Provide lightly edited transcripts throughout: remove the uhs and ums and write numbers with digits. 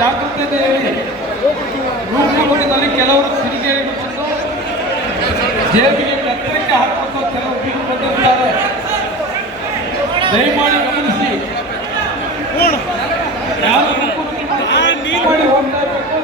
ಜಾಗೃತಿ ರೂಪುಗಳಿನಲ್ಲಿ ಕೆಲವರು ಕಿಡಿಗೇಡಿ ಬಂದು ಜೇಬಿಗೆ ಕತ್ತರಿಕೆ ಹಾಕುವಂತ ಕೆಲವು ಬೀರು ಬಂದಿರ್ತಾರೆ. ದಯಮಾಡಿ ಗಮನಿಸಿ, ಯಾರು ಮಾಡಿ ಹೋಗ್ತಾ ಇರಬೇಕು.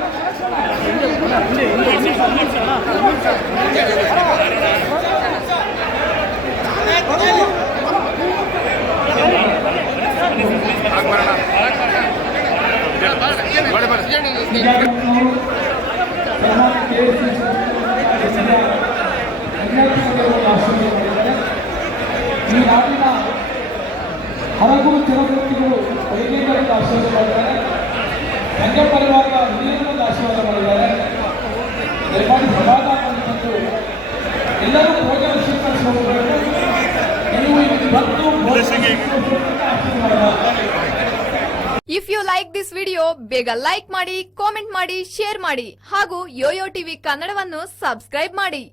ಈ ನಾಡಿನ ಹಲವು ಜನಪ್ರತಿನಿಧಿಗಳು ವೈದ್ಯರಿಂದ ಆಶೀರ್ವಾದ ಮಾಡಿದ್ದಾರೆ. ಸಂಘ ಪರಿವಾರದ ಹಿರಿಯರಿಂದ ಆಶೀರ್ವಾದ ಮಾಡಿದ್ದಾರೆ. ದಯಮಾಡಿ ಸಮಾಧಾನ ಬಂದು ಎಲ್ಲರೂ ಭೋಜನ ಸ್ವೀಕರಿಸಬೇಕು. ನೀವು ಇಲ್ಲಿ ಬಂದು if you like this video ಬೇಗ ಲೈಕ್ ಮಾಡಿ, ಕಾಮೆಂಟ್ ಮಾಡಿ, ಶೇರ್ ಮಾಡಿ ಹಾಗೂ ಯೋಯೋ ಟಿವಿ ಕನ್ನಡವನ್ನು ಸಬ್ಸ್ಕ್ರೈಬ್ ಮಾಡಿ.